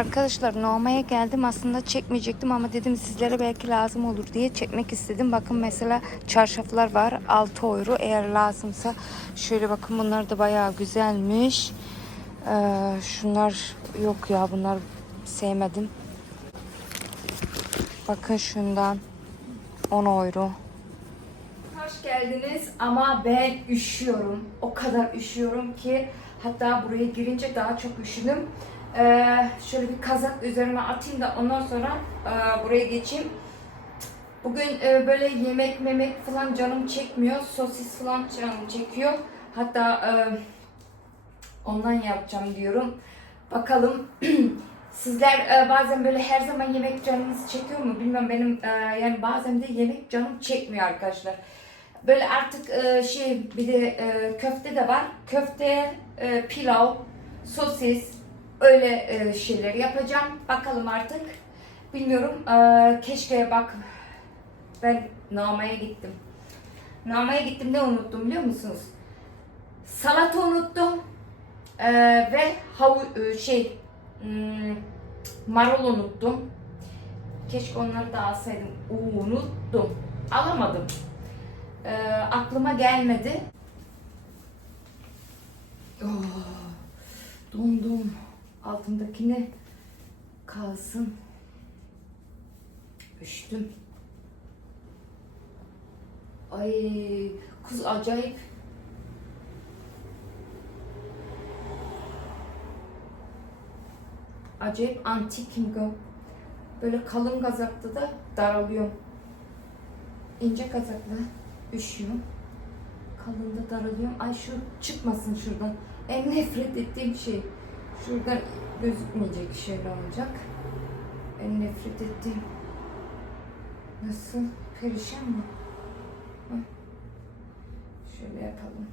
Arkadaşlar Norma'ya geldim aslında çekmeyecektim ama dedim sizlere belki lazım olur diye çekmek istedim. Bakın mesela çarşaflar var 6 euro eğer lazımsa. Şöyle bakın bunlar da bayağı güzelmiş. Ee, şunlar yok ya bunlar sevmedim. Bakın şundan 10 euro. Hoş geldiniz ama ben üşüyorum. O kadar üşüyorum ki hatta buraya girince daha çok üşüdüm. Ee, şöyle bir kazak üzerime atayım da ondan sonra e, buraya geçeyim. Bugün e, böyle yemek memek falan canım çekmiyor. Sosis falan canım çekiyor. Hatta e, ondan yapacağım diyorum. Bakalım sizler e, bazen böyle her zaman yemek canınız çekiyor mu bilmiyorum benim e, yani bazen de yemek canım çekmiyor arkadaşlar. Böyle artık e, şey bir de e, köfte de var. Köfte, e, pilav, sosis öyle e, şeyler yapacağım. Bakalım artık. Bilmiyorum. E, keşke bak ben Nama'ya gittim. Nama'ya gittim ne unuttum biliyor musunuz? Salata unuttum. E, ve havu e, şey hmm, marul unuttum. Keşke onları da alsaydım. Unuttum. Alamadım. E, aklıma gelmedi. Oh, dondum. Altındakine kalsın. Üştüm. Ay kız acayip. Acayip antikim go. Böyle kalın kazakta da daralıyorum. İnce kazakla üşüyorum. Kalında daralıyorum. Ay şu çıkmasın şuradan. En nefret ettiğim şey. Şuradan gözükmeyecek şeyler olacak. En nefret ettiğim. Nasıl? Perişan mı? Şöyle yapalım.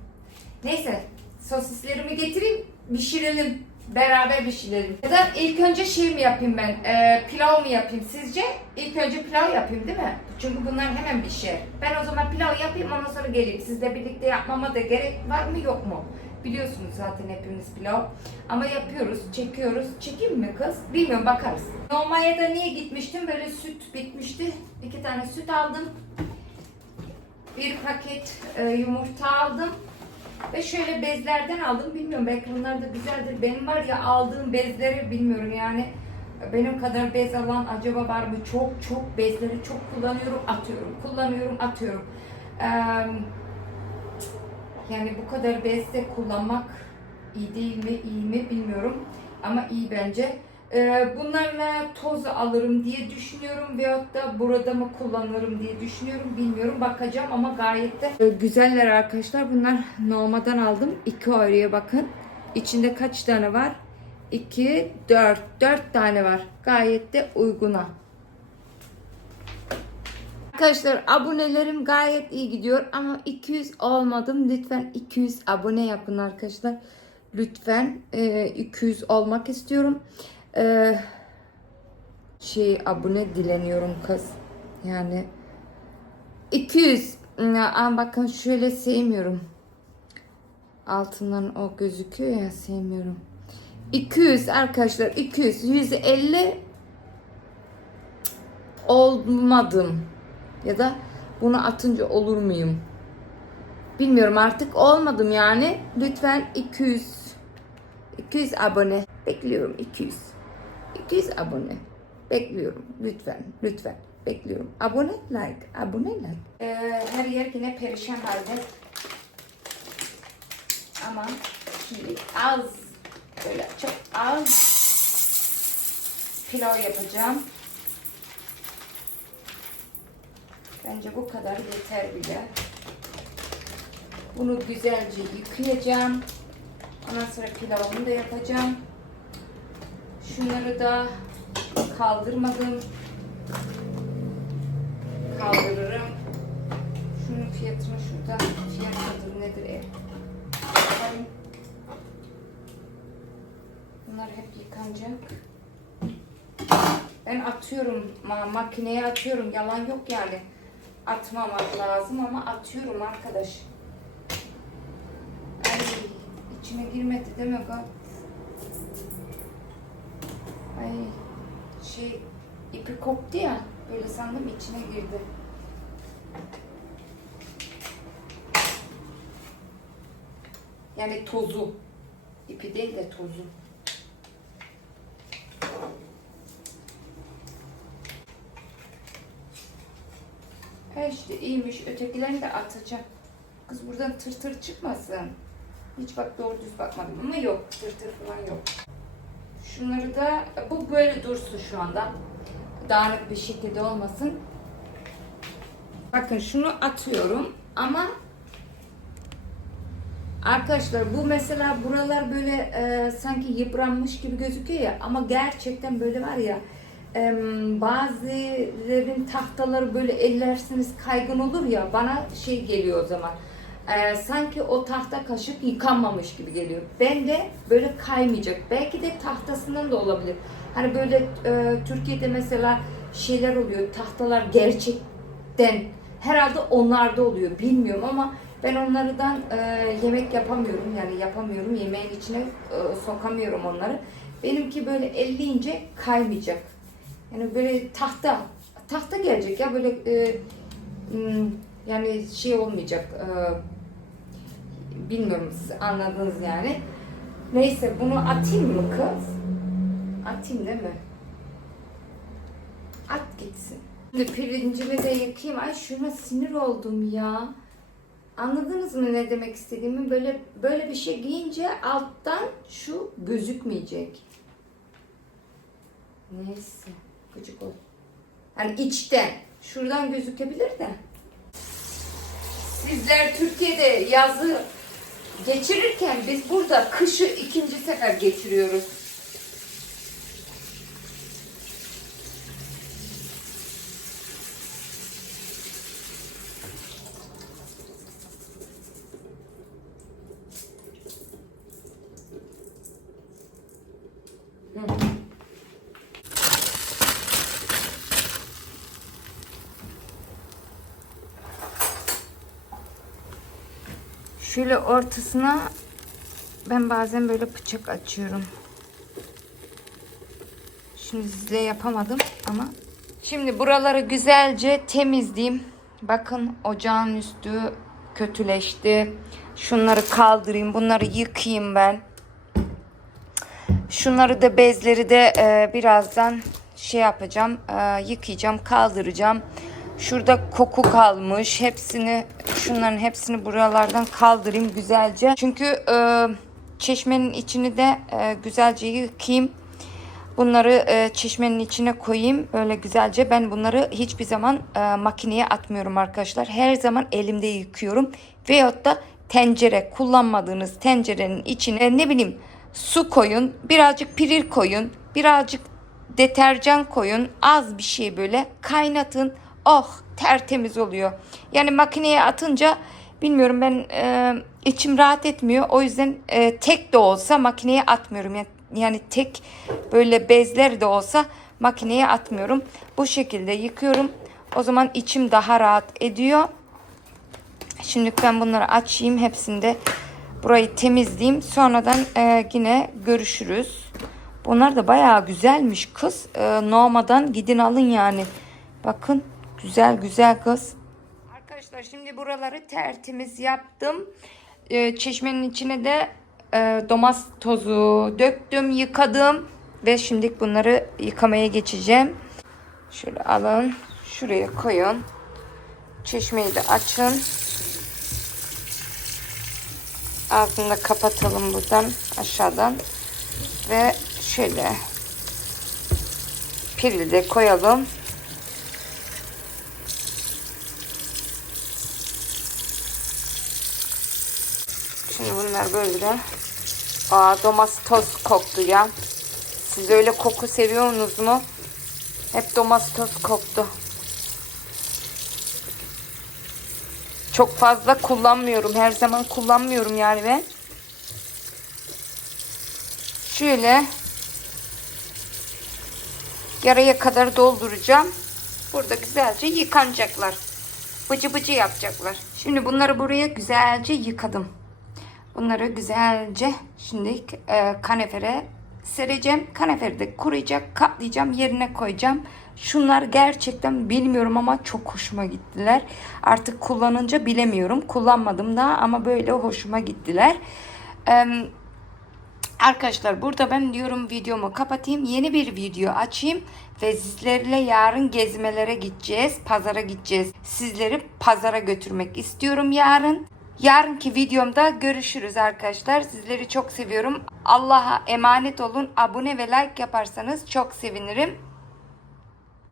Neyse. Sosislerimi getireyim. Pişirelim. Beraber pişirelim. Ya da ilk önce şey mi yapayım ben? Ee, pilav mı yapayım sizce? İlk önce pilav yapayım değil mi? Çünkü bunlar hemen pişer. Ben o zaman pilav yapayım ondan sonra geleyim. Sizle birlikte yapmama da gerek var mı yok mu? Biliyorsunuz zaten hepimiz pilav. Ama yapıyoruz, çekiyoruz. Çekeyim mi kız? Bilmiyorum bakarız. Normaya da niye gitmiştim? Böyle süt bitmişti. İki tane süt aldım. Bir paket e, yumurta aldım. Ve şöyle bezlerden aldım. Bilmiyorum belki bunlar da güzeldir. Benim var ya aldığım bezleri bilmiyorum yani. Benim kadar bez alan acaba var mı? Çok çok bezleri çok kullanıyorum, atıyorum. Kullanıyorum, atıyorum. Eee yani bu kadar bezde kullanmak iyi değil mi, iyi mi bilmiyorum. Ama iyi bence. Ee, bunlarla toz alırım diye düşünüyorum veyahut da burada mı kullanırım diye düşünüyorum. Bilmiyorum bakacağım ama gayet de Ee, güzeller arkadaşlar. Bunlar Norma'dan aldım. 2 euroya bakın. İçinde kaç tane var? 2 4 4 tane var. Gayet de uyguna Arkadaşlar abonelerim gayet iyi gidiyor ama 200 olmadım. Lütfen 200 abone yapın arkadaşlar. Lütfen e, 200 olmak istiyorum. E, şey abone dileniyorum kız. Yani 200 Ya, ama bakın şöyle sevmiyorum. Altından o gözüküyor ya sevmiyorum. 200 arkadaşlar 200 150 olmadım. Ya da bunu atınca olur muyum? Bilmiyorum artık olmadım yani. Lütfen 200 200 abone bekliyorum 200. 200 abone bekliyorum lütfen lütfen bekliyorum. Abone like abone like. Ee, her yer yine perişan halde. Ama şimdi az böyle çok az pilav yapacağım. Bence bu kadar yeter bile. Bunu güzelce yıkayacağım. Ondan sonra pilavımı da yapacağım. Şunları da kaldırmadım. Kaldırırım. Şunun fiyatını şurada fiyatlıdır nedir? Bakalım. Bunlar hep yıkanacak. Ben atıyorum ma- makineye atıyorum yalan yok yani atmamak lazım ama atıyorum arkadaş. Ay içime girmedi mi bu? Ay şey ipi koptu ya. Böyle sandım içine girdi. Yani tozu. İpi değil de tozu. Ha işte iyiymiş. Ötekilerini de atacağım. Kız buradan tır tır çıkmasın. Hiç bak doğru düz bakmadım ama yok. Tır tır falan yok. Şunları da bu böyle dursun şu anda. Dağınık bir şekilde olmasın. Bakın şunu atıyorum ama Arkadaşlar bu mesela buralar böyle e, sanki yıpranmış gibi gözüküyor ya ama gerçekten böyle var ya e, bazıların tahtaları böyle ellersiniz kaygın olur ya bana şey geliyor o zaman. E, sanki o tahta kaşık yıkanmamış gibi geliyor. Ben de böyle kaymayacak. Belki de tahtasından da olabilir. Hani böyle e, Türkiye'de mesela şeyler oluyor. Tahtalar gerçekten herhalde onlarda oluyor. Bilmiyorum ama ben onlardan e, yemek yapamıyorum. Yani yapamıyorum. Yemeğin içine e, sokamıyorum onları. Benimki böyle 50 ince kaymayacak. Yani böyle tahta tahta gelecek ya böyle e, hmm, yani şey olmayacak. E, bilmiyorum siz anladınız yani. Neyse bunu atayım mı kız? Atayım değil mi? At gitsin. Şimdi pirincimi de yıkayayım. Ay şuna sinir oldum ya. Anladınız mı ne demek istediğimi? Böyle böyle bir şey giyince alttan şu gözükmeyecek. Neyse. Gıcık ol. Hani içten. Şuradan gözükebilir de. Sizler Türkiye'de yazı geçirirken biz burada kışı ikinci sefer geçiriyoruz. Şöyle ortasına ben bazen böyle bıçak açıyorum. Şimdi size yapamadım ama şimdi buraları güzelce temizleyeyim. Bakın ocağın üstü kötüleşti. Şunları kaldırayım. Bunları yıkayayım ben. Şunları da bezleri de e, birazdan şey yapacağım. e, yıkayacağım, kaldıracağım. Şurada koku kalmış. Hepsini şunların hepsini buralardan kaldırayım güzelce. Çünkü e, çeşmenin içini de e, güzelce yıkayayım. Bunları e, çeşmenin içine koyayım. Böyle güzelce. Ben bunları hiçbir zaman e, makineye atmıyorum arkadaşlar. Her zaman elimde yıkıyorum. Veyahut da tencere kullanmadığınız tencerenin içine ne bileyim su koyun. Birazcık pirir koyun. Birazcık deterjan koyun. Az bir şey böyle kaynatın. Oh tertemiz oluyor. Yani makineye atınca bilmiyorum ben e, içim rahat etmiyor. O yüzden e, tek de olsa makineye atmıyorum. Yani, yani tek böyle bezler de olsa makineye atmıyorum. Bu şekilde yıkıyorum. O zaman içim daha rahat ediyor. Şimdi ben bunları açayım hepsinde. Burayı temizleyeyim. Sonradan e, yine görüşürüz. Bunlar da bayağı güzelmiş kız. E, Noma'dan gidin alın yani. Bakın güzel güzel kız. Arkadaşlar şimdi buraları tertemiz yaptım. E, çeşmenin içine de e, domates tozu döktüm, yıkadım. Ve şimdi bunları yıkamaya geçeceğim. Şöyle alın. Şuraya koyun. Çeşmeyi de açın. Ağzını da kapatalım buradan aşağıdan. Ve şöyle pirili de koyalım. Şimdi bunlar böyle de Aa domates toz koktu ya. Siz öyle koku seviyorsunuz mu? Hep domates toz koktu. Çok fazla kullanmıyorum. Her zaman kullanmıyorum yani ben. Şöyle yarıya kadar dolduracağım. Burada güzelce yıkanacaklar. Bıcı bıcı yapacaklar. Şimdi bunları buraya güzelce yıkadım. Bunları güzelce şimdi e, kanefere sereceğim. Kaneferde kuruyacak, katlayacağım, yerine koyacağım. Şunlar gerçekten bilmiyorum ama çok hoşuma gittiler. Artık kullanınca bilemiyorum. Kullanmadım daha ama böyle hoşuma gittiler. Eee Arkadaşlar burada ben diyorum videomu kapatayım. Yeni bir video açayım ve sizlerle yarın gezmelere gideceğiz. Pazara gideceğiz. Sizleri pazara götürmek istiyorum yarın. Yarınki videomda görüşürüz arkadaşlar. Sizleri çok seviyorum. Allah'a emanet olun. Abone ve like yaparsanız çok sevinirim.